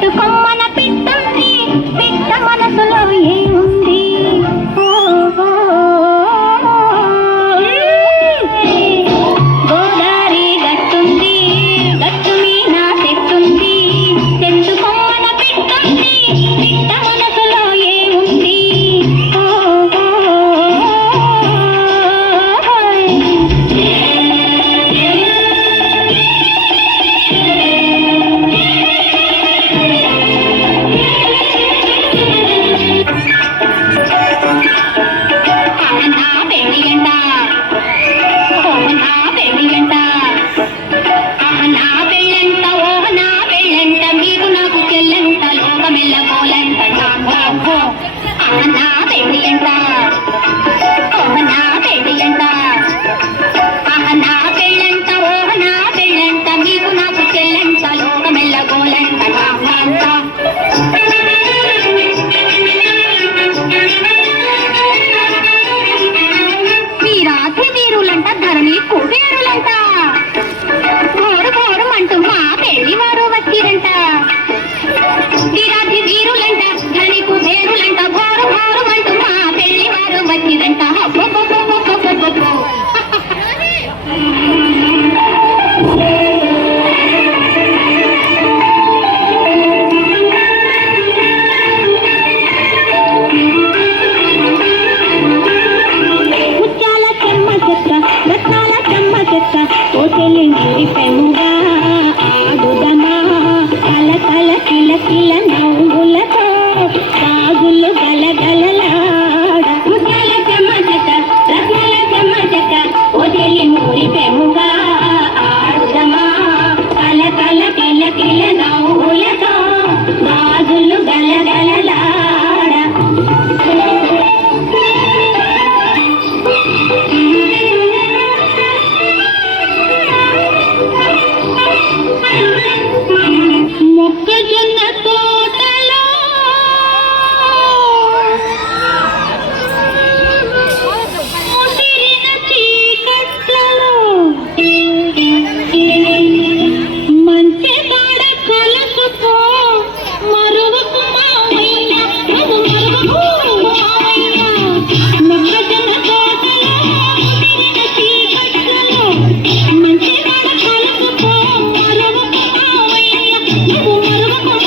చెట్టు కొమ్మన పిట్టుంది, పిట్ట మనసులో ఏముంది? గోదారి గట్టుంది, గట్టు మీద చెట్టుంది, చెట్టు కొమ్మన పిట్టుంది, పిట్ట మనసులో ఏముంది? ధరణి కుబేరులంట, ఘోరు ఘోరమంటూ మా పెళ్లి వారు వచ్చిరంట. వీరాధి వీరులంట, ధరణి కుబేరులంట, ఘోరు ఘోరమంటూ మా పెళ్లి వారు వచ్చిరంట. పెముగా ఆడుదమా కల కల కిల కిల నవ్వులతో సాగులు గలగలలాడ ముత్యాల చెమ్మచక రత్నాల చెమ్మచక ఒదిలి మూరి పెముగా ఆడుదమా కల కల కిల కిల నవ్వులతో సాగులు గలగలలాడ. మొక్కజొన్న తోటలో ముదిరిన చీకట్లలో మంచి కాడ కలుసుకో మరువకు మావయ్య, మరువకు మావయ్య. మొక్కజొన్న తోటలో ముదిరిన చీకట్లలో మంచి కాడ కలుసుకో మరువకు మావయ్య, మరువకు